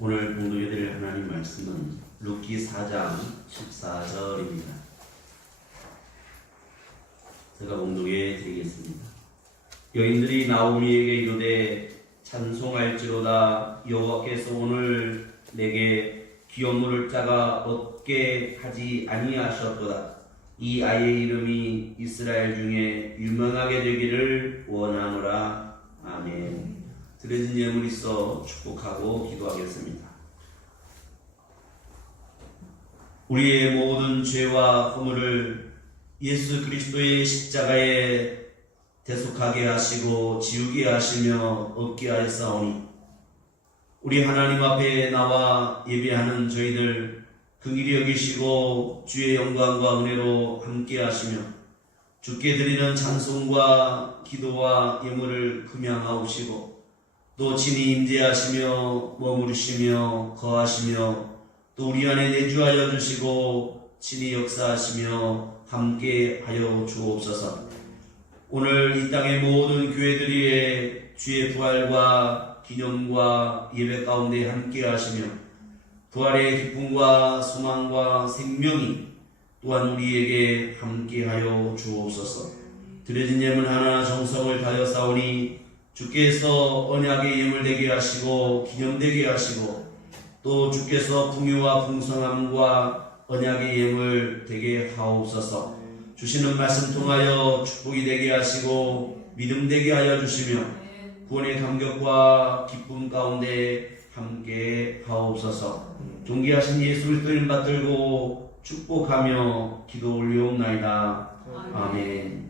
오늘 봉독해 드릴 하나님 말씀은 룻기 4장 14절입니다. 제가 봉독해 드리겠습니다. 여인들이 나오미에게 이르되 찬송할지로다 여호와께서 오늘 내게 기업물을 짜가 얻게 하지 아니하셨도다. 이 아이의 이름이 이스라엘 중에 유명하게 되기를 원하노라. 아멘. 드려진 예물 있어 축복하고 기도하겠습니다. 우리의 모든 죄와 허물을 예수 그리스도의 십자가에 대속하게 하시고 지우게 하시며 얻게 하였사오니 우리 하나님 앞에 나와 예배하는 저희들 긍휼히 여기시고 주의 영광과 은혜로 함께 하시며 주께 드리는 찬송과 기도와 예물을 금양하옵시고 또 친히 임재하시며 머무르시며 거하시며 또 우리 안에 내주하여 주시고 친히 역사하시며 함께하여 주옵소서. 오늘 이 땅의 모든 교회들이 주의 부활과 기념과 예배 가운데 함께하시며 부활의 기쁨과 소망과 생명이 또한 우리에게 함께하여 주옵소서. 드려진 예물 하나 정성을 다하여 싸우니 주께서 언약의 예물 되게 하시고 기념되게 하시고 또 주께서 풍요와 풍성함과 언약의 예물 되게 하옵소서. 주시는 말씀 통하여 축복이 되게 하시고 믿음 되게 하여 주시며 구원의 감격과 기쁨 가운데 함께 하옵소서. 존귀하신 예수 그리스도 이름 받들고 축복하며 기도 올리옵나이다. 아멘.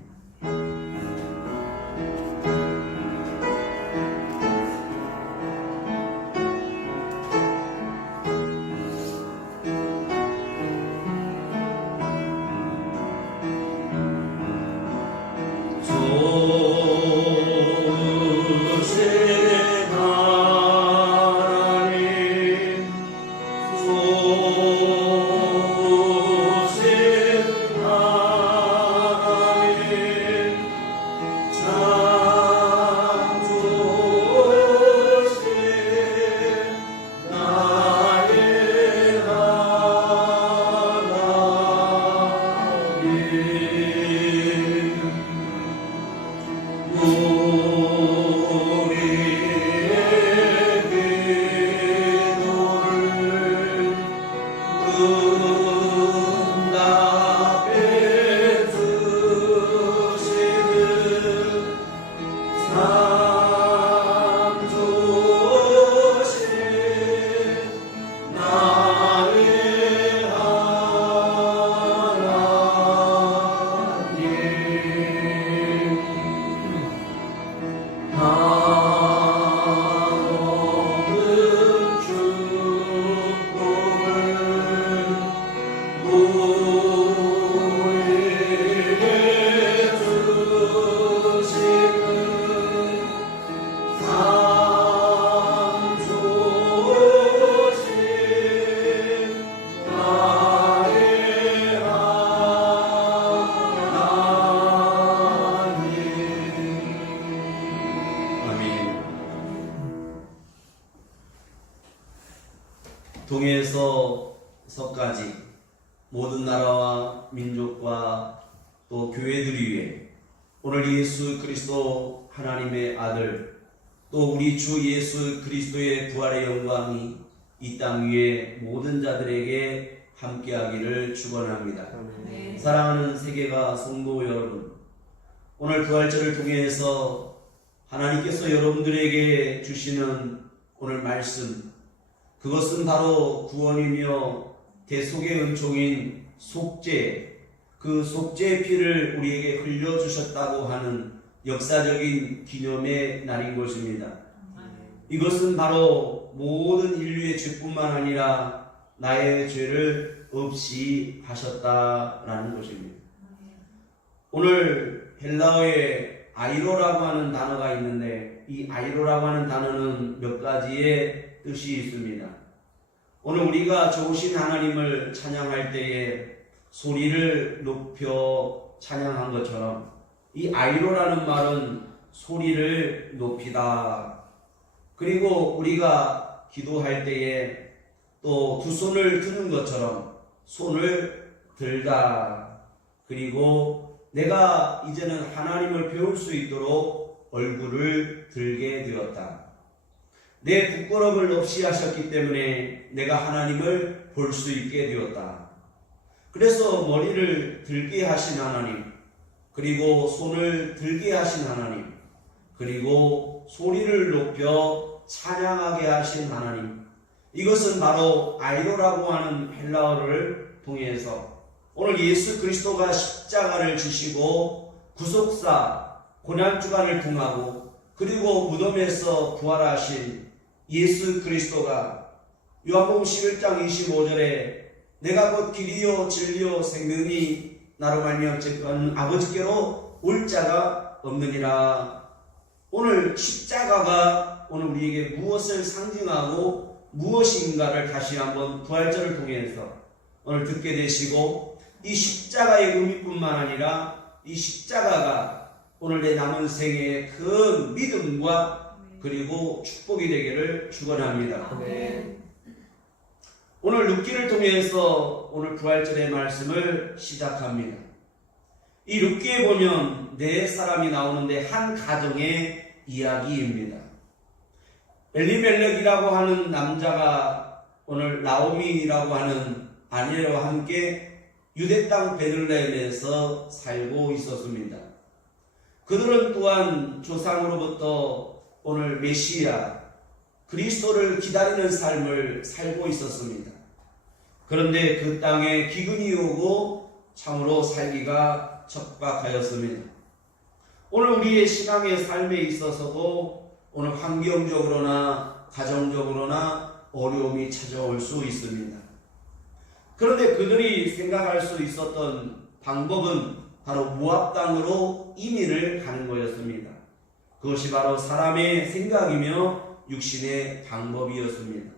동에서 서까지 모든 나라와 민족과 또 교회들 위해 오늘 예수 그리스도 하나님의 아들 또 우리 주 예수 그리스도의 부활의 영광이 이 땅 위에 모든 자들에게 함께하기를 축원합니다. 사랑하는 세계가 성도 여러분, 오늘 부활절을 통해서 하나님께서 여러분들에게 주시는 오늘 말씀, 그것은 바로 구원이며 대속의 은총인 속죄, 그 속죄의 피를 우리에게 흘려주셨다고 하는 역사적인 기념의 날인 것입니다. 이것은 바로 모든 인류의 죄뿐만 아니라 나의 죄를 없이 하셨다라는 것입니다. 오늘 헬라어에 아이로라고 하는 단어가 있는데 이 아이로라고 하는 단어는 몇 가지의 뜻이 있습니다. 오늘 우리가 좋으신 하나님을 찬양할 때에 소리를 높여 찬양한 것처럼 이 아이로라는 말은 소리를 높이다. 그리고 우리가 기도할 때에 또 두 손을 드는 것처럼 손을 들다. 그리고 내가 이제는 하나님을 배울 수 있도록 얼굴을 들게 되었다. 내 부끄러움을 없이 하셨기 때문에 내가 하나님을 볼 수 있게 되었다. 그래서 머리를 들게 하신 하나님, 그리고 손을 들게 하신 하나님, 그리고 소리를 높여 찬양하게 하신 하나님, 이것은 바로 아이로라고 하는 헬라어를 통해서 오늘 예수 그리스도가 십자가를 지시고 구속사 고난주간을 통하고 그리고 무덤에서 부활하신 예수 그리스도가 요한복음 11장 25절에 내가 곧 길이요 진리요 생명이 나로 말미암아 아버지께로 올 자가 없느니라. 오늘 십자가가 오늘 우리에게 무엇을 상징하고 무엇인가를 다시 한번 부활절을 통해서 오늘 듣게 되시고, 이 십자가의 의미뿐만 아니라 이 십자가가 오늘 내 남은 생애의 큰 믿음과 그리고 축복이 되기를 축원합니다. 아멘. 오늘 룻기를 통해서 오늘 부활절의 말씀을 시작합니다. 이 룻기에 보면 네 사람이 나오는데 한 가정의 이야기입니다. 엘리멜렉이라고 하는 남자가 오늘 나오미라고 하는 아내와 함께 유대 땅 베들레헴에서 살고 있었습니다. 그들은 또한 조상으로부터 오늘 메시아 그리스도를 기다리는 삶을 살고 있었습니다. 그런데 그 땅에 기근이 오고 참으로 살기가 척박하였습니다. 오늘 우리의 신앙의 삶에 있어서도 오늘 환경적으로나 가정적으로나 어려움이 찾아올 수 있습니다. 그런데 그들이 생각할 수 있었던 방법은 바로 모압 땅으로 이민을 가는 거였습니다. 그것이 바로 사람의 생각이며 육신의 방법이었습니다.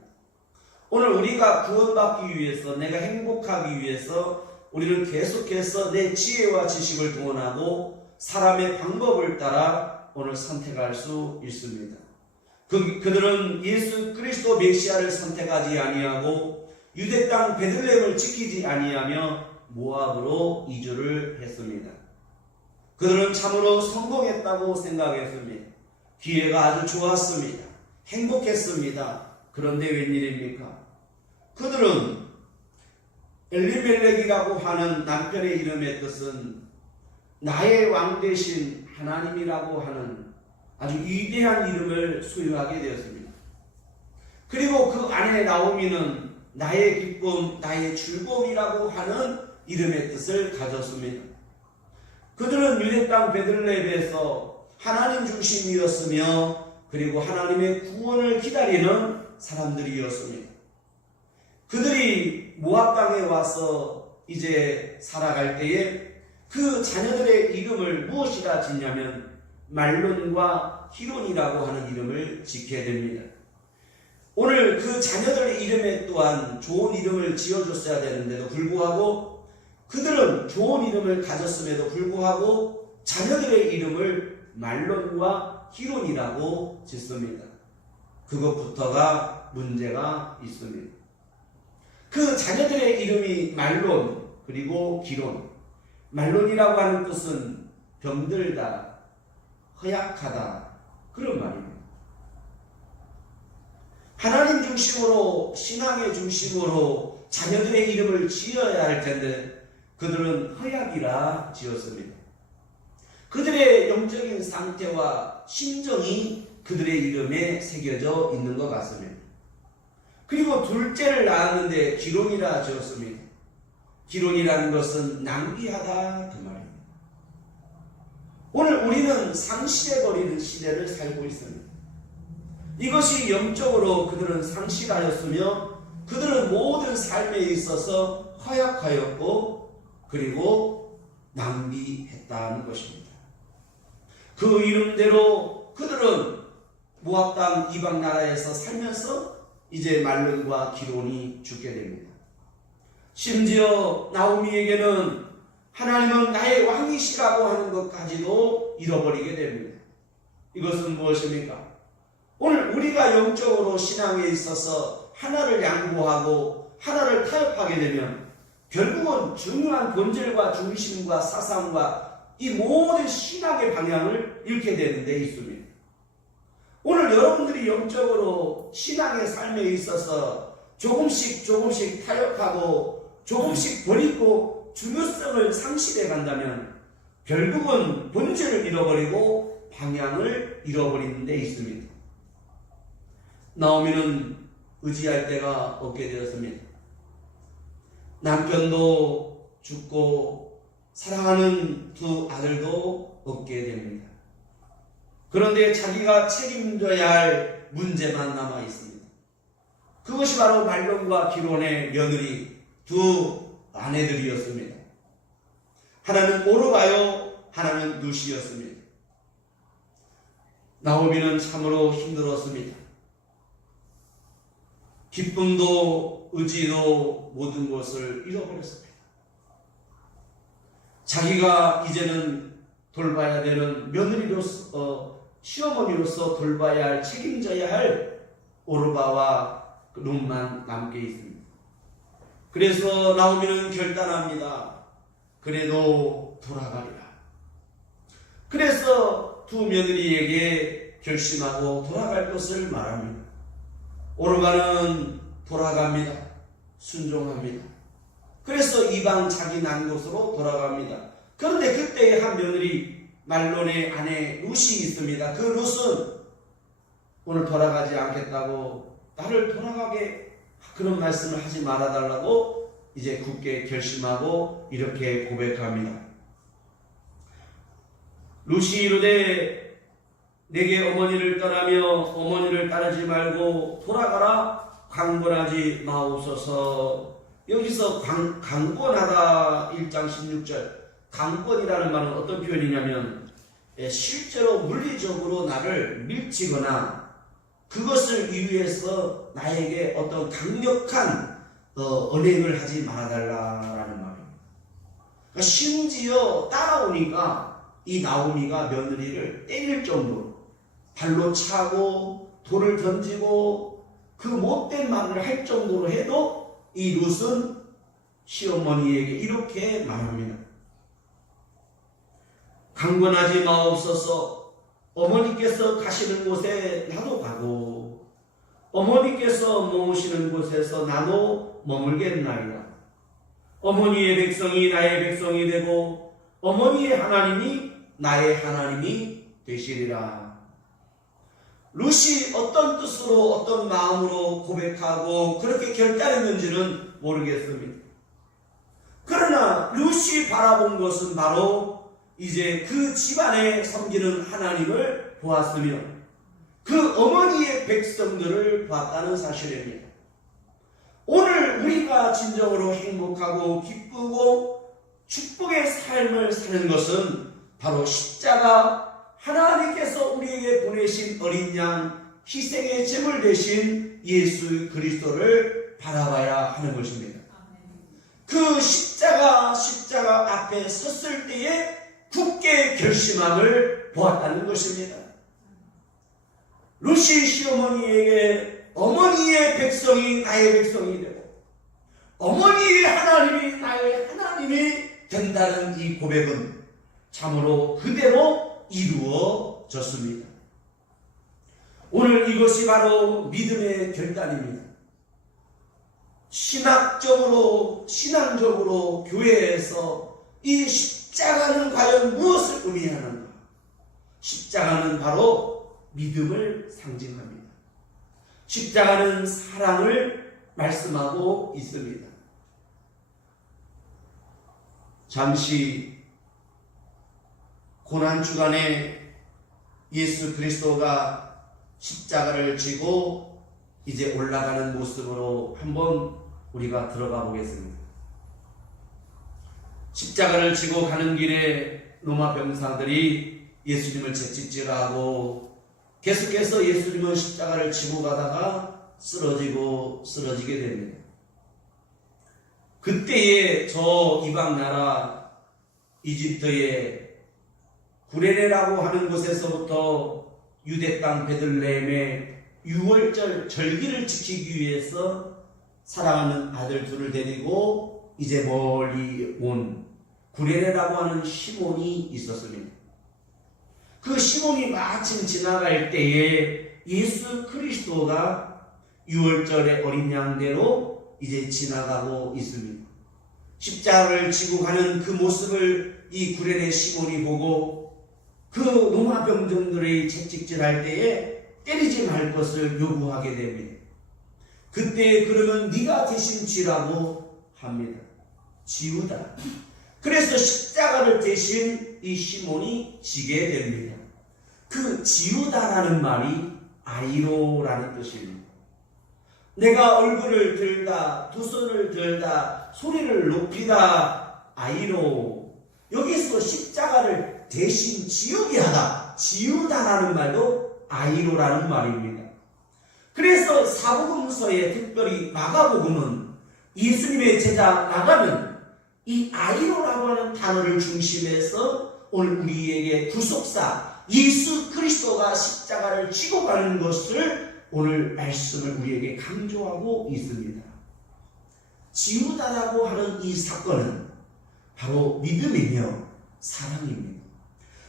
오늘 우리가 구원받기 위해서, 내가 행복하기 위해서 우리는 계속해서 내 지혜와 지식을 동원하고 사람의 방법을 따라 오늘 선택할 수 있습니다. 그들은 예수 그리스도 메시아를 선택하지 아니하고 유대 땅 베들레헴을 지키지 아니하며 모압으로 이주를 했습니다. 그들은 참으로 성공했다고 생각했습니다. 기회가 아주 좋았습니다. 행복했습니다. 그런데 웬일입니까? 그들은 엘리멜렉이라고 하는 남편의 이름의 뜻은 나의 왕 되신 하나님이라고 하는 아주 위대한 이름을 소유하게 되었습니다. 그리고 그 아내 나오미는 나의 기쁨, 나의 즐거움이라고 하는 이름의 뜻을 가졌습니다. 그들은 유대 땅 베들레헴에서 하나님 중심이었으며 그리고 하나님의 구원을 기다리는 사람들이었습니다. 그들이 모압 땅에 와서 이제 살아갈 때에 그 자녀들의 이름을 무엇이라 짓냐면 말론과 히론이라고 하는 이름을 짓게 됩니다. 오늘 그 자녀들의 이름에 또한 좋은 이름을 지어줬어야 되는데도 불구하고 그들은 좋은 이름을 가졌음에도 불구하고 자녀들의 이름을 말론과 히론이라고 짓습니다. 그것부터가 문제가 있습니다. 그 자녀들의 이름이 말론 그리고 기론, 말론이라고 하는 뜻은 병들다, 허약하다 그런 말입니다. 하나님 중심으로 신앙의 중심으로 자녀들의 이름을 지어야 할 텐데 그들은 허약이라 지었습니다. 그들의 영적인 상태와 심정이 그들의 이름에 새겨져 있는 것 같습니다. 그리고 둘째를 낳았는데 기론이라 지었습니다. 기론이라는 것은 낭비하다 그 말입니다. 오늘 우리는 상실해버리는 시대를 살고 있습니다. 이것이 영적으로 그들은 상실하였으며 그들은 모든 삶에 있어서 허약하였고 그리고 낭비했다는 것입니다. 그 이름대로 그들은 모압 땅 이방 나라에서 살면서 이제 말론과 기론이 죽게 됩니다. 심지어 나오미에게는 하나님은 나의 왕이시라고 하는 것까지도 잃어버리게 됩니다. 이것은 무엇입니까? 오늘 우리가 영적으로 신앙에 있어서 하나를 양보하고 하나를 타협하게 되면 결국은 중요한 본질과 중심과 사상과 이 모든 신앙의 방향을 잃게 되는 데 있습니다. 오늘 여러분들이 영적으로 신앙의 삶에 있어서 조금씩 타협하고 조금씩 버리고 중요성을 상실해 간다면 결국은 본질을 잃어버리고 방향을 잃어버리는 데 있습니다. 나오미는 의지할 데가 없게 되었습니다. 남편도 죽고 사랑하는 두 아들도 없게 됩니다. 그런데 자기가 책임져야 할 문제만 남아 있습니다. 그것이 바로 말론과 기론의 며느리 두 아내들이었습니다. 하나는 오르바요, 하나는 루시였습니다. 나오미는 참으로 힘들었습니다. 기쁨도 의지도 모든 것을 잃어버렸습니다. 자기가 이제는 돌봐야 되는 며느리로서 시어머니로서 돌봐야 할 책임져야 할 오르바와 룻만 남게 있습니다. 그래서 나오미는 결단합니다. 그래도 돌아가리라. 그래서 두 며느리에게 결심하고 돌아갈 것을 말합니다. 오르바는 돌아갑니다. 순종합니다. 그래서 이방 자기 난 곳으로 돌아갑니다. 그런데 그때의 한 며느리 말론의 아내 룻이 있습니다. 그 룻은 오늘 돌아가지 않겠다고 나를 돌아가게 그런 말씀을 하지 말아달라고 이제 굳게 결심하고 이렇게 고백합니다. 룻이 이르되 내게 어머니를 떠나며 어머니를 따르지 말고 돌아가라 강권하지 마옵소서. 여기서 강권하다 1장 16절 강권이라는 말은 어떤 표현이냐면 실제로 물리적으로 나를 밀치거나 그것을 이유해서 나에게 어떤 강력한 언행을 하지 말아달라라는 말입니다. 그러니까 심지어 따라오니까 이 나오미가 며느리를 때릴 정도로 발로 차고 돌을 던지고 그 못된 말을 할 정도로 해도 이 룻은 시어머니에게 이렇게 말합니다. 강권하지 마옵소서. 어머니께서 가시는 곳에 나도 가고 어머니께서 머무시는 곳에서 나도 머물겠나이다. 어머니의 백성이 나의 백성이 되고 어머니의 하나님이 나의 하나님이 되시리라. 룻이 어떤 뜻으로 어떤 마음으로 고백하고 그렇게 결단했는지는 모르겠습니다. 그러나 룻이 바라본 것은 바로 이제 그 집안에 섬기는 하나님을 보았으며 그 어머니의 백성들을 봤다는 사실입니다. 오늘 우리가 진정으로 행복하고 기쁘고 축복의 삶을 사는 것은 바로 십자가 하나님께서 우리에게 보내신 어린 양 희생의 제물 되신 예수 그리스도를 바라봐야 하는 것입니다. 그 십자가 앞에 섰을 때에 굳게 결심함을 보았다는 것입니다. 룻이 시어머니에게 어머니의 백성이 나의 백성이 되고 어머니의 하나님이 나의 하나님이 된다는 이 고백은 참으로 그대로 이루어졌습니다. 오늘 이것이 바로 믿음의 결단입니다. 신앙적으로 교회에서 이 십자가는 과연 무엇을 의미하는가? 십자가는 바로 믿음을 상징합니다. 십자가는 사랑을 말씀하고 있습니다. 잠시 고난주간에 예수 그리스도가 십자가를 지고 이제 올라가는 모습으로 한번 우리가 들어가 보겠습니다. 십자가를 지고 가는 길에 로마 병사들이 예수님을 채찍질하고 계속해서 예수님은 십자가를 지고 가다가 쓰러지게 됩니다. 그때에 저 이방 나라 이집트의 구레네라고 하는 곳에서부터 유대 땅 베들레헴의 유월절 절기를 지키기 위해서 사랑하는 아들 둘을 데리고 이제 멀리 온 구레네라고 하는 시몬이 있었습니다. 그 시몬이 마침 지나갈 때에 예수 그리스도가 유월절의 어린 양대로 이제 지나가고 있습니다. 십자가를 지고 가는 그 모습을 이 구레네 시몬이 보고 그 로마 병정들의 채찍질할 때에 때리지 말 것을 요구하게 됩니다. 그때 그러면 네가 대신 지라고 합니다. 지우다. 그래서 십자가를 대신 이 시몬이 지게 됩니다. 그 지우다라는 말이 아이로라는 뜻입니다. 내가 얼굴을 들다, 두 손을 들다, 소리를 높이다, 아이로. 여기서 십자가를 대신 지우게 하다, 지우다라는 말도 아이로라는 말입니다. 그래서 사복음서에 특별히 마가복음은 예수님의 제자 마가는 이 아이로라고 하는 단어를 중심해서 오늘 우리에게 구속사 예수 그리스도가 십자가를 지고 가는 것을 오늘 말씀을 우리에게 강조하고 있습니다. 지우다라고 하는 이 사건은 바로 믿음이며 사랑입니다.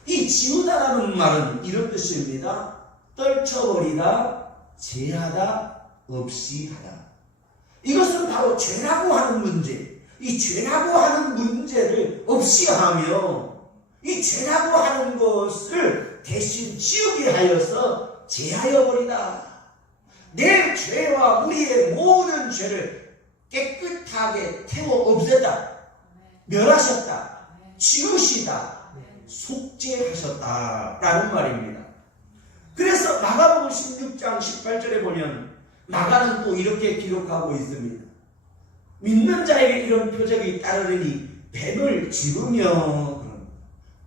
이 지우다라는 말은 이런 뜻입니다. 떨쳐버리다, 제하다, 없이 하다. 이것은 바로 죄라고 하는 문제, 이 죄라고 하는 문제를 없이 하며 이 죄라고 하는 것을 대신 지우게 하여서 제하여 버리다. 내 죄와 우리의 모든 죄를 깨끗하게 태워 없애다, 멸하셨다, 지우시다, 속죄하셨다라는 말입니다. 그래서 마가복음 16장 18절에 보면 마가는 또 이렇게 기록하고 있습니다. 믿는 자에게 이런 표적이 따르니 뱀을 집으며,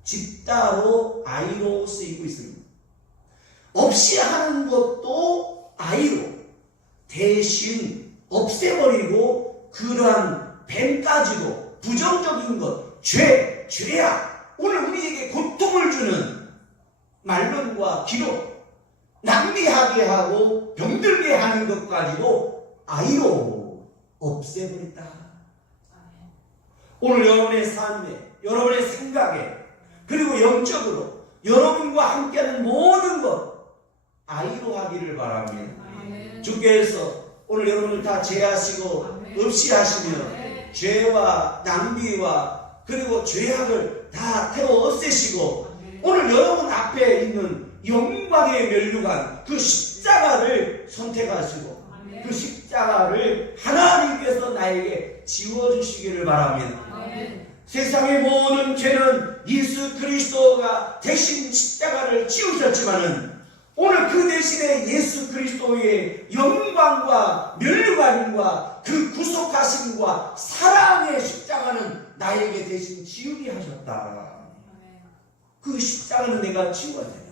집다로 아이로 쓰이고 있습니다. 없이 하는 것도 아이로, 대신 없애버리고 그러한 뱀까지도 부정적인 것, 죄악, 오늘 우리에게 고통을 주는 말론과 기록, 낭비하게 하고 병들게 하는 것까지도 아이로 없애버렸다. 오늘 여러분의 삶에, 여러분의 생각에, 그리고 영적으로 여러분과 함께하는 모든 것 아이로 하기를 바랍니다. 주께서 오늘 여러분을 다 제하시고 없이 하시며 죄와 낭비와 그리고 죄악을 다 태워 없애시고 오늘 여러분 앞에 있는 영광의 면류관, 그 십자가를 선택하시고 그 십자가를 하나님께서 나에게 지워주시기를 바랍니다. 세상의 모든 죄는 예수 그리스도가 대신 십자가를 지우셨지만은 오늘 그 대신에 예수 그리스도의 영광과 면류관과 그 구속하심과 사랑의 십자가는 나에게 대신 지우게 하셨다. 그 십자가는 내가 지워야 되는 거야.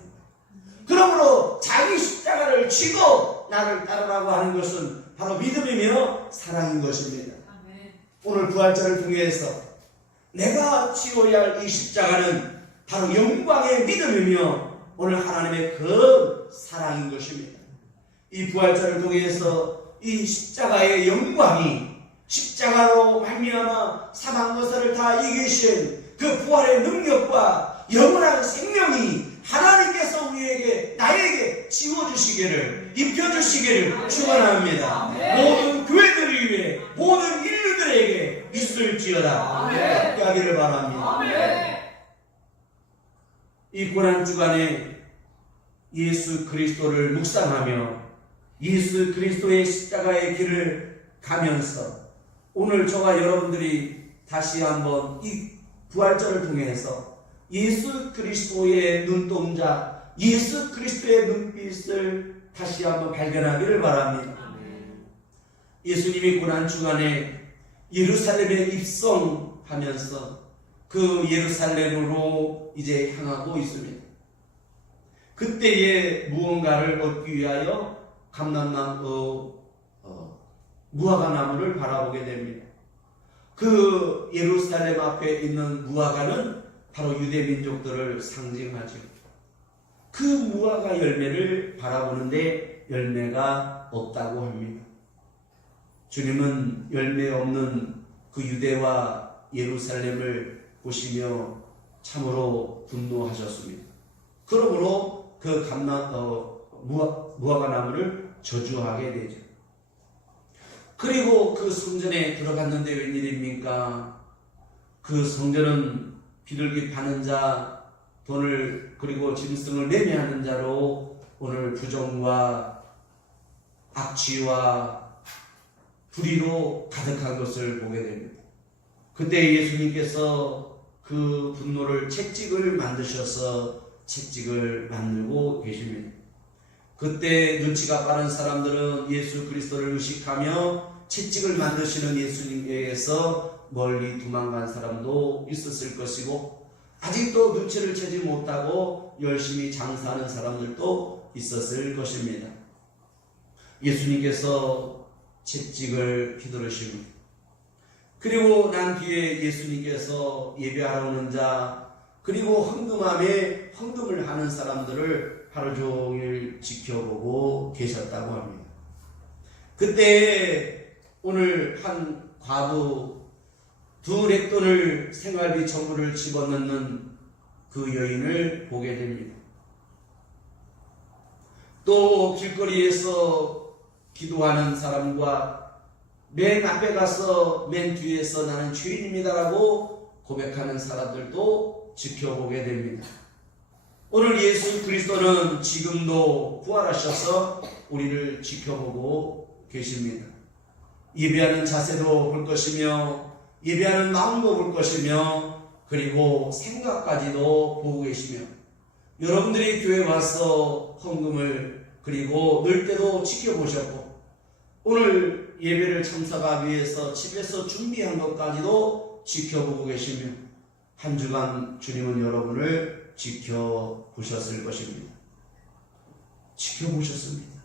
그러므로 자기 십자가를 지고 나를 따르라고 하는 것은 바로 믿음이며 사랑인 것입니다. 오늘 부활절을 통해서 내가 지어야 할 이 십자가는 바로 영광의 믿음이며 오늘 하나님의 그 사랑인 것입니다. 이 부활절을 통해서 이 십자가의 영광이 십자가로 말미암아 사망 것을 다 이기신 그 부활의 능력과 영원한 생명이 하나님께서 우리에게 나에게 지워주시기를 입혀주시기를 축원합니다. 모든 교회들을 위해 모든 인류들에게 있을지어다. 함께 하기를 바랍니다. 이 고난 주간에 예수 그리스도를 묵상하며 예수 그리스도의 십자가의 길을 가면서 오늘 저와 여러분들이 다시 한번 이 부활절을 통해서 예수 그리스도의 눈동자, 예수 그리스도의 눈빛을 다시 한번 발견하기를 바랍니다. 예수님이 고난 주간에 예루살렘에 입성하면서 그 예루살렘으로 이제 향하고 있습니다. 그때에 무언가를 얻기 위하여 무화과 나무를 바라보게 됩니다. 그 예루살렘 앞에 있는 무화과는 바로 유대 민족들을 상징하죠. 그 무화과 열매를 바라보는데 열매가 없다고 합니다. 주님은 열매 없는 그 유대와 예루살렘을 보시며 참으로 분노하셨습니다. 그러므로 그 무화과 나무를 저주하게 되죠. 그리고 그 성전에 들어갔는데 웬일입니까? 그 성전은 비둘기 파는 자, 돈을 그리고 짐승을 매매하는 자로 오늘 부정과 악취와 불의로 가득한 것을 보게 됩니다. 그때 예수님께서 그 분노를 채찍을 만드셔서 채찍을 만들고 계십니다. 그때 눈치가 빠른 사람들은 예수 그리스도를 의식하며 채찍을 만드시는 예수님께서 멀리 도망간 사람도 있었을 것이고, 아직도 눈치를 채지 못하고 열심히 장사하는 사람들도 있었을 것입니다. 예수님께서 채찍을 휘두르시고, 그리고 난 뒤에 예수님께서 예배하러 오는 자, 그리고 헌금함에 헌금을 하는 사람들을 하루 종일 지켜보고 계셨다고 합니다. 그때 오늘 한 과부 두 렉돈을 생활비 전부를 집어넣는 그 여인을 보게 됩니다. 또 길거리에서 기도하는 사람과 맨 앞에 가서 맨 뒤에서 나는 죄인입니다라고 고백하는 사람들도 지켜보게 됩니다. 오늘 예수 그리스도는 지금도 부활하셔서 우리를 지켜보고 계십니다. 예배하는 자세도 볼 것이며 예배하는 마음도 볼 것이며 그리고 생각까지도 보고 계시며, 여러분들이 교회 와서 헌금을 그리고 넣을 때도 지켜보셨고, 오늘 예배를 참석하기 위해서 집에서 준비한 것까지도 지켜보고 계시며, 한 주간 주님은 여러분을 지켜보셨을 것입니다. 지켜보셨습니다.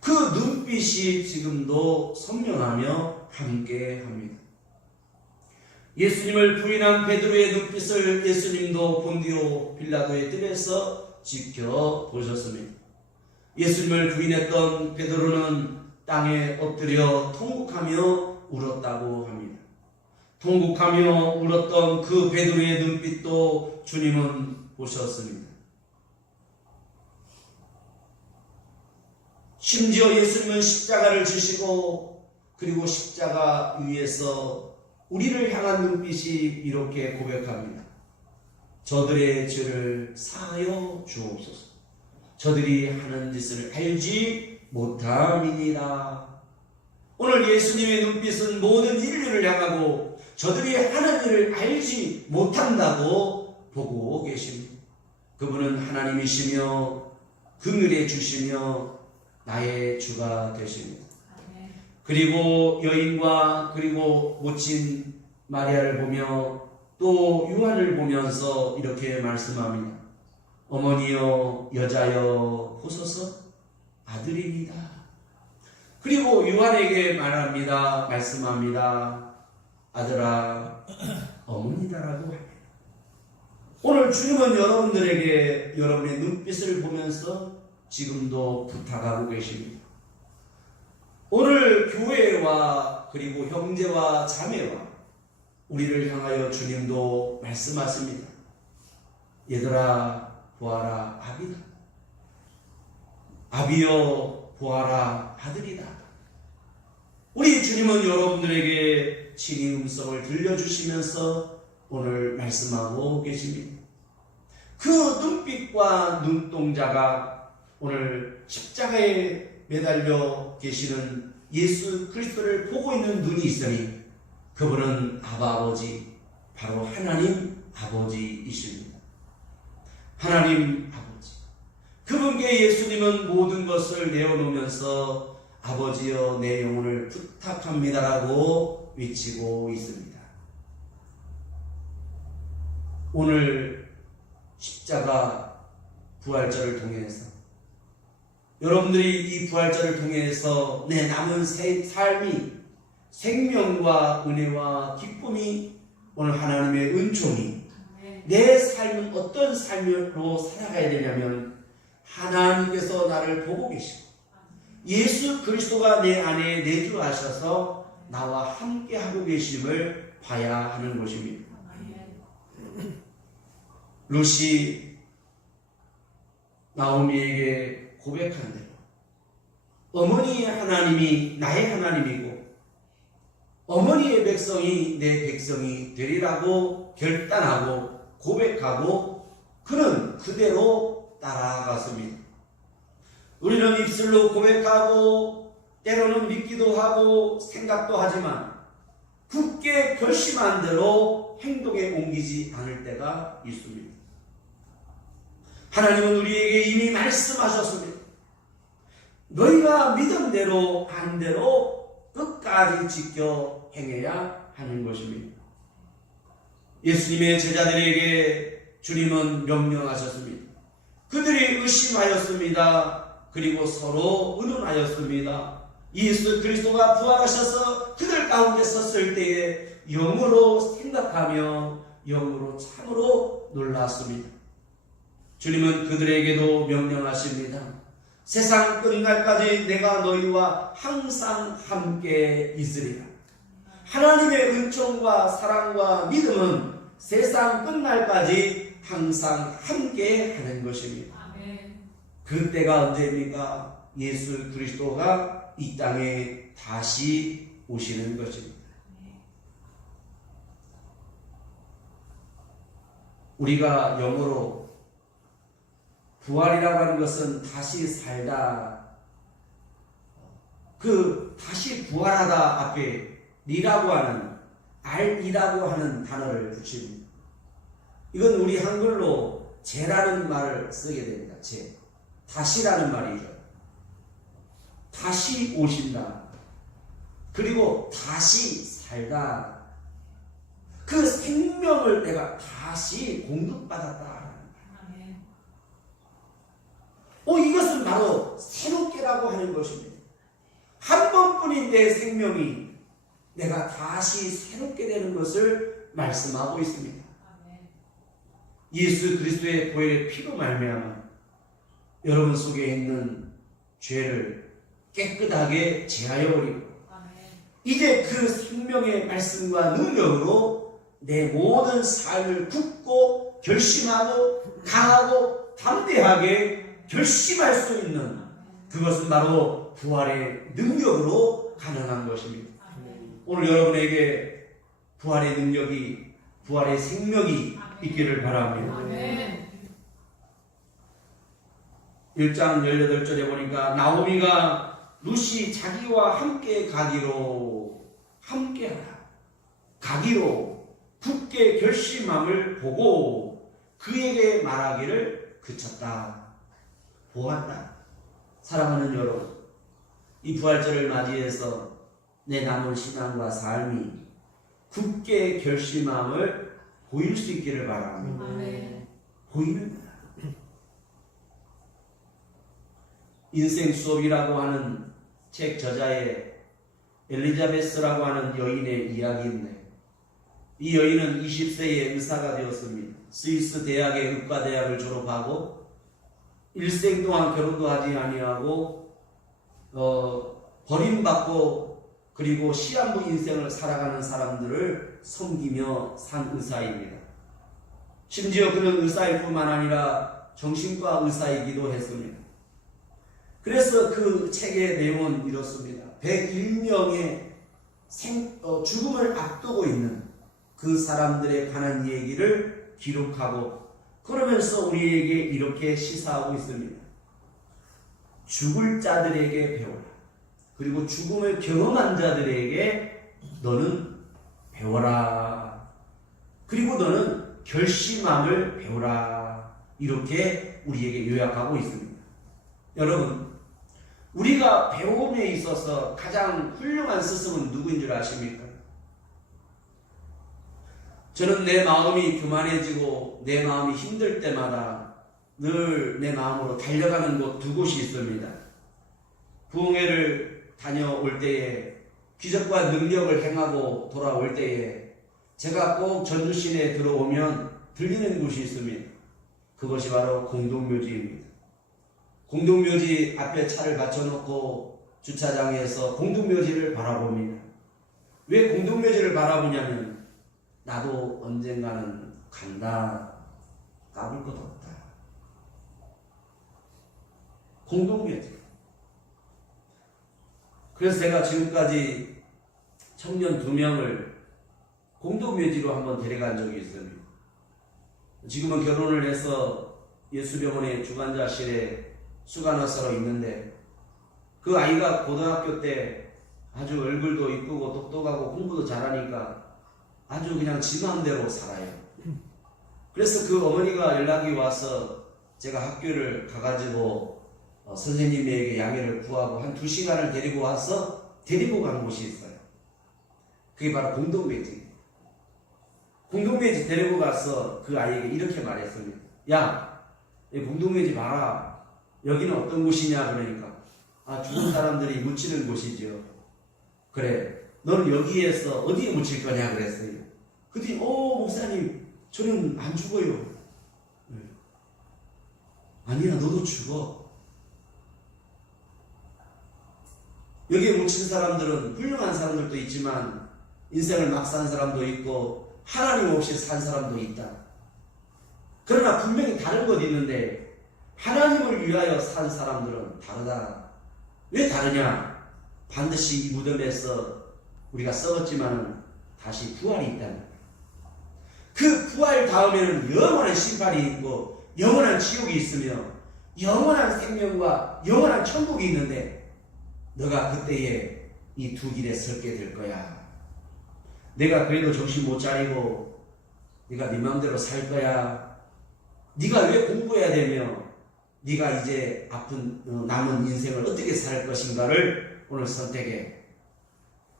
그 눈빛이 지금도 선명하며 함께합니다. 예수님을 부인한 베드로의 눈빛을 예수님도 본디오 빌라도의 뜰에서 지켜보셨습니다. 예수님을 부인했던 베드로는 땅에 엎드려 통곡하며 울었다고 합니다. 통곡하며 울었던 그 베드로의 눈빛도 주님은 보셨습니다. 심지어 예수님은 십자가를 지시고 그리고 십자가 위에서 우리를 향한 눈빛이 이렇게 고백합니다. 저들의 죄를 사하여 주옵소서. 저들이 하는 짓을 알지 못함이니라. 오늘 예수님의 눈빛은 모든 인류를 향하고 저들이 하는 일을 알지 못한다고 보고 계십니다. 그분은 하나님이시며 긍휼해 주시며 나의 주가 되십니다. 그리고 여인과 그리고 모친 마리아를 보며 또 요한을 보면서 이렇게 말씀합니다. 어머니여 여자여 보소서 아들입니다. 그리고 요한에게 말합니다. 말씀합니다. 아들아 어머니다라고 합니다. 오늘 주님은 여러분들에게 여러분의 눈빛을 보면서 지금도 부탁하고 계십니다. 오늘 교회와 그리고 형제와 자매와 우리를 향하여 주님도 말씀하십니다. 얘들아 보아라 아비다. 아비여 보아라 아들이다. 우리 주님은 여러분들에게 친히 음성을 들려주시면서 오늘 말씀하고 계십니다. 그 눈빛과 눈동자가 오늘 십자가에 매달려 계시는 예수 그리스도를 보고 있는 눈이 있으니 그분은 아버지, 바로 하나님 아버지이십니다. 하나님 아버지. 그분께 예수님은 모든 것을 내어놓으면서 아버지여 내 영혼을 부탁합니다라고 외치고 있습니다. 오늘 십자가 부활절을 통해서 여러분들이 이 부활절을 통해서 내 남은 삶이 생명과 은혜와 기쁨이 오늘 하나님의 은총이 내 삶은 어떤 삶으로 살아가야 되냐면 하나님께서 나를 보고 계시고 예수 그리스도가 내 안에 내주하셔서 나와 함께 하고 계심을 봐야 하는 것입니다. 룻이 나오미에게 고백한 대로 어머니의 하나님이 나의 하나님이고 어머니의 백성이 내 백성이 되리라고 결단하고 고백하고 그는 그대로 따라갔습니다. 우리는 입술로 고백하고 때로는 믿기도 하고 생각도 하지만 굳게 결심한 대로 행동에 옮기지 않을 때가 있습니다. 하나님은 우리에게 이미 말씀하셨습니다. 너희가 믿음대로 반대로 끝까지 지켜 행해야 하는 것입니다. 예수님의 제자들에게 주님은 명령하셨습니다. 그들이 의심하였습니다. 그리고 서로 의논하였습니다. 예수 그리스도가 부활하셔서 그들 가운데 섰을 때에 영으로 생각하며 영으로 참으로 놀랐습니다. 주님은 그들에게도 명령하십니다. 세상 끝날까지 내가 너희와 항상 함께 있으리라. 하나님의 은총과 사랑과 믿음은 세상 끝날까지 항상 함께 하는 것입니다. 그때가 언제입니까? 예수 그리스도가 이 땅에 다시 오시는 것입니다. 우리가 영어로 부활이라고 하는 것은 다시 살다, 그 다시 부활하다 앞에 리라고 하는 R이라고 하는 단어를 붙입니다. 이건 우리 한글로 재라는 말을 쓰게 됩니다. 재. 다시라는 말이죠. 다시 오신다. 그리고 다시 살다. 그 생명을 내가 다시 공급받았다. 이것은 바로 새롭게라고 하는 것입니다. 한 번뿐인 내 생명이 내가 다시 새롭게 되는 것을 말씀하고 있습니다. 예수 그리스도의 보혈의 피로 말미암아 여러분 속에 있는 죄를 깨끗하게 제하여 버리고 이제 그 생명의 말씀과 능력으로 내 모든 삶을 굳고 결심하고 강하고 담대하게 결심할 수 있는 그것은 바로 부활의 능력으로 가능한 것입니다. 오늘 여러분에게 부활의 능력이, 부활의 생명이 있기를 바랍니다. 1장 18절에 보니까 나오미가 룻이 자기와 함께 가기로 굳게 결심함을 보고 그에게 말하기를 그쳤다. 보았다. 사랑하는 여러분, 이 부활절을 맞이해서 내 남은 신앙과 삶이 굳게 결심함을 보일 수 있기를 바랍니다. 보입니다. 인생 수업이라고 하는 책 저자의 엘리자베스라고 하는 여인의 이야기인데 이 여인은 20세에 의사가 되었습니다. 스위스 대학의 의과대학을 졸업하고 일생 동안 결혼도 하지 아니하고 버림받고 그리고 시한부 인생을 살아가는 사람들을 섬기며 산 의사입니다. 심지어 그는 의사일 뿐만 아니라 정신과 의사이기도 했습니다. 그래서 그 책의 내용은 이렇습니다. 101명의 죽음을 앞두고 있는 그 사람들에 관한 얘기를 기록하고 그러면서 우리에게 이렇게 시사하고 있습니다. 죽을 자들에게 배워라. 그리고 죽음을 경험한 자들에게 너는 배워라. 그리고 너는 결심함을 배워라. 이렇게 우리에게 요약하고 있습니다. 여러분, 우리가 배움에 있어서 가장 훌륭한 스승은 누구인 줄 아십니까? 저는 내 마음이 교만해지고 내 마음이 힘들 때마다 늘 내 마음으로 달려가는 곳 두 곳이 있습니다. 부흥회를 다녀올 때에 기적과 능력을 행하고 돌아올 때에 제가 꼭 전주시내에 들어오면 들리는 곳이 있습니다. 그것이 바로 공동묘지입니다. 공동묘지 앞에 차를 받쳐놓고 주차장에서 공동묘지를 바라봅니다. 왜 공동묘지를 바라보냐면 나도 언젠가는 간다. 까불 것 없다. 공동묘지. 그래서 제가 지금까지 청년 2명을 공동묘지로 한번 데려간 적이 있습니다. 지금은 결혼을 해서 예수병원의 주간자실에 수간호사로 있는데 그 아이가 고등학교 때 아주 얼굴도 이쁘고 똑똑하고 공부도 잘하니까 아주 그냥 지 마음대로 살아요. 그래서 그 어머니가 연락이 와서 제가 학교를 가가지고 선생님에게 양해를 구하고 한 2시간을 데리고 와서 데리고 간 곳이 있어요. 그게 바로 공동묘지. 공동묘지 데리고 가서 그 아이에게 이렇게 말했습니다. 야, 이 공동묘지 봐라. 여기는 어떤 곳이냐 그러니까 아, 죽은 사람들이 묻히는 곳이죠. 그래, 너는 여기에서 어디에 묻힐 거냐 그랬어요. 그랬더니 목사님 저는 안 죽어요. 네. 아니야, 너도 죽어. 여기에 묻힌 사람들은 훌륭한 사람들도 있지만 인생을 막 산 사람도 있고 하나님 없이 산 사람도 있다. 그러나 분명히 다른 것 있는데 하나님을 위하여 산 사람들은 다르다. 왜 다르냐? 반드시 이 무덤에서 우리가 썩었지만 다시 부활이 있다는 거예요. 그 부활 다음에는 영원한 심판이 있고 영원한 지옥이 있으며 영원한 생명과 영원한 천국이 있는데 너가 그때에 이 두 길에 서게 될 거야. 내가 그래도 정신 못 차리고 네가 네 마음대로 살 거야. 네가 왜 공부해야 되며 네가 이제 남은 인생을 어떻게 살 것인가를 오늘 선택해.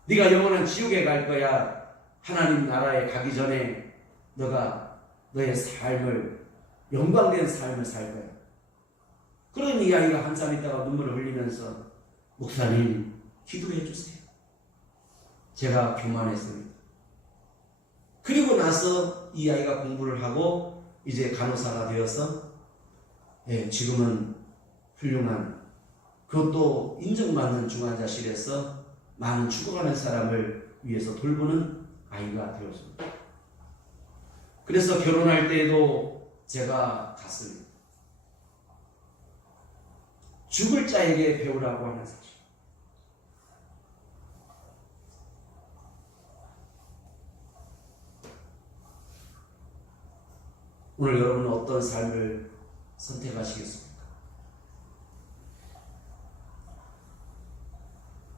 네가 영원한 지옥에 갈 거야. 하나님 나라에 가기 전에 너가 너의 삶을 영광된 삶을 살 거야. 그런 이야기가 한참 있다가 눈물을 흘리면서 목사님 기도해 주세요. 제가 교만했습니다. 그리고 나서 이 아이가 공부를 하고 이제 간호사가 되어서 지금은 훌륭한 그것도 인정받는 중환자실에서 많은 죽어가는 사람을 위해서 돌보는 아이가 되었습니다. 그래서 결혼할 때에도 제가 갔습니다. 죽을 자에게 배우라고 하는 사실. 오늘 여러분은 어떤 삶을 선택하시겠습니까?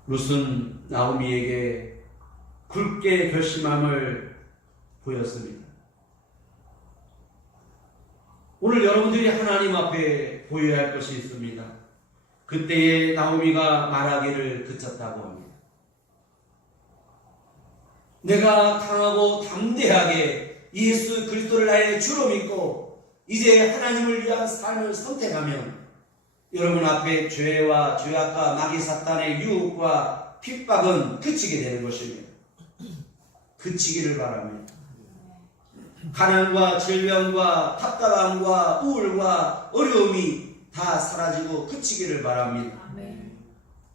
룻은 나오미에게 굵게 결심함을 보였습니다. 오늘 여러분들이 하나님 앞에 보여야 할 것이 있습니다. 그때에 나오미가 말하기를 그쳤다고 합니다. 내가 강하고 담대하게 예수 그리스도를 나의 주로 믿고 이제 하나님을 위한 삶을 선택하면 여러분 앞에 죄와 죄악과 마귀 사탄의 유혹과 핍박은 그치게 되는 것입니다. 그치기를 바랍니다. 가난과 질병과 답답함과 우울과 어려움이 다 사라지고 그치기를 바랍니다.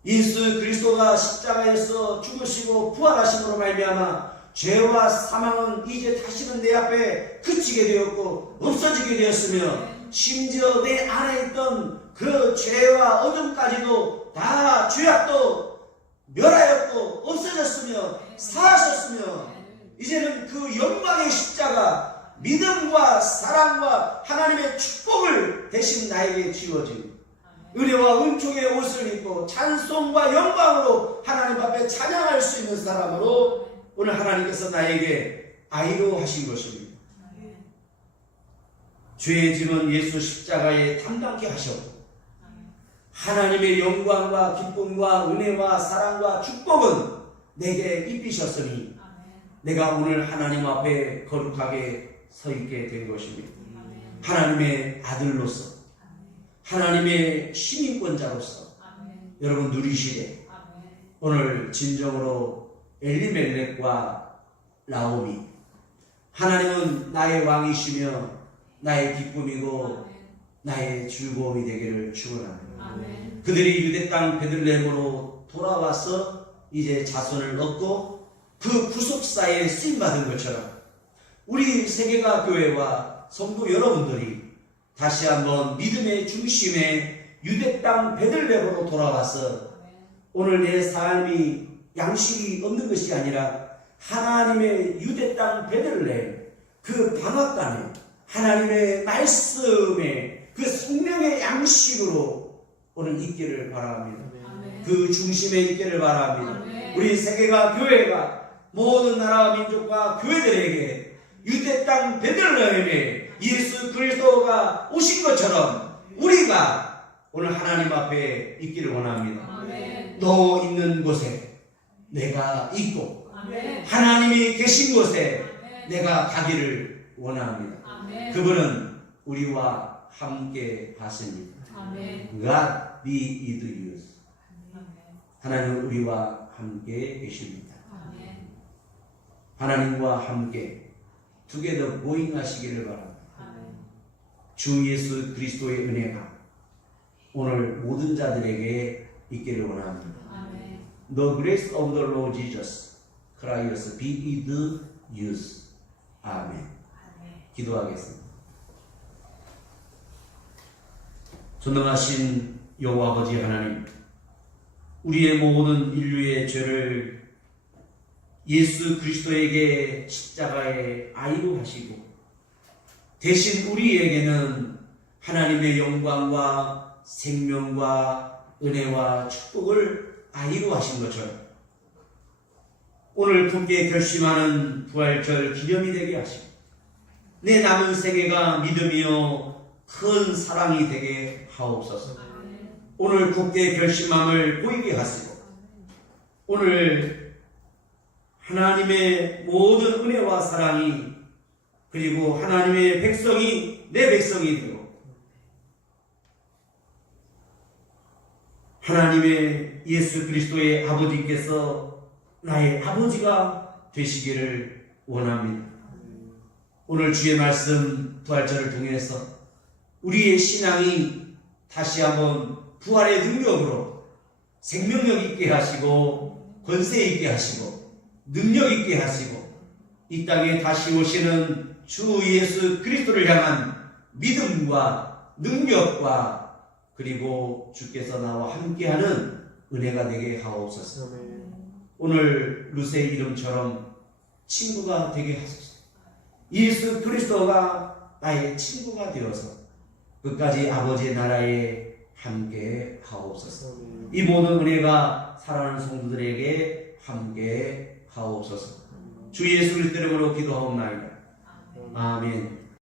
예수 그리스도가 십자가에서 죽으시고 부활하심으로 말미암아 죄와 사망은 이제 다시는 내 앞에 그치게 되었고 없어지게 되었으며 심지어 내 안에 있던 그 죄와 어둠까지도 다 죄악도 멸하였고 없어졌으며 사하셨으며 이제는 그 영광의 십자가 믿음과 사랑과 하나님의 축복을 대신 나에게 지워진 은혜와 은총의 옷을 입고 찬송과 영광으로 하나님 앞에 찬양할 수 있는 사람으로 오늘 하나님께서 나에게 아이로 하신 것입니다. 죄의 짐은 예수 십자가에 담당케 하셨고 하나님의 영광과 기쁨과 은혜와 사랑과 축복은 내게 입히셨으니 내가 오늘 하나님 앞에 거룩하게 서 있게 된 것입니다. 하나님의 아들로서 하나님의 시민권자로서 여러분 누리시되 오늘 진정으로 엘리멜렉과 나오미 하나님은 나의 왕이시며 나의 기쁨이고 나의 즐거움이 되기를 축원합니다. 아멘. 그들이 유대 땅 베들레헴으로 돌아와서 이제 자손을 얻고 그 구속사에 쓰임받은 것처럼 우리 세계가 교회와 성도 여러분들이 다시 한번 믿음의 중심에 유대 땅 베들레헴으로 돌아와서 오늘 내 삶이 양식이 없는 것이 아니라 하나님의 유대 땅 베들레헴 그 방앗간에 하나님의 말씀에 그 생명의 양식으로 오늘 있기를 바랍니다. 아멘. 그 중심에 있기를 바랍니다. 아멘. 우리 세계가 교회가 모든 나라와 민족과 교회들에게 유대 땅 베들레헴에 예수 그리스도가 오신 것처럼 우리가 오늘 하나님 앞에 있기를 원합니다. 아멘. 너 있는 곳에 내가 있고 아멘. 하나님이 계신 곳에 아멘. 내가 가기를 원합니다. 아멘. 그분은 우리와 함께 하십니다. 아멘. God be with you. 아멘. 하나님은 우리와 함께 계십니다. 아멘. 하나님과 함께 together going 하시기를 바랍니다. 아멘. 주 예수 그리스도의 은혜가 오늘 모든 자들에게 있기를 원합니다. 아멘. The grace of the Lord Jesus Christ be with you. 아멘. 아멘. 기도하겠습니다. 존경하신 여호와 아버지 하나님, 우리의 모든 인류의 죄를 예수 그리스도에게 십자가에 아이로하시고 대신 우리에게는 하나님의 영광과 생명과 은혜와 축복을 아이로하신 것처럼 오늘 굳게 결심하는 부활절 기념이 되게 하시고 내 남은 세계가 믿음이요 큰 사랑이 되게 하옵소서. 오늘 굳게 결심함을 보이게 하시고 오늘 하나님의 모든 은혜와 사랑이 그리고 하나님의 백성이 내 백성이 되고 하나님의 예수 그리스도의 아버지께서 나의 아버지가 되시기를 원합니다. 오늘 주의 말씀 부활절을 통해서 우리의 신앙이 다시 한번 부활의 능력으로 생명력 있게 하시고 권세 있게 하시고 능력 있게 하시고 이 땅에 다시 오시는 주 예수 그리스도를 향한 믿음과 능력과 그리고 주께서 나와 함께하는 은혜가 되게 하옵소서. 오늘 루세의 이름처럼 친구가 되게 하소서. 예수 그리스도가 나의 친구가 되어서 끝까지 아버지의 나라에 함께 하옵소서. 이 모든 은혜가 사랑하는 성도들에게 함께 하옵소서. 주 예수 그리스도 이름으로 기도하옵나이다. 아멘.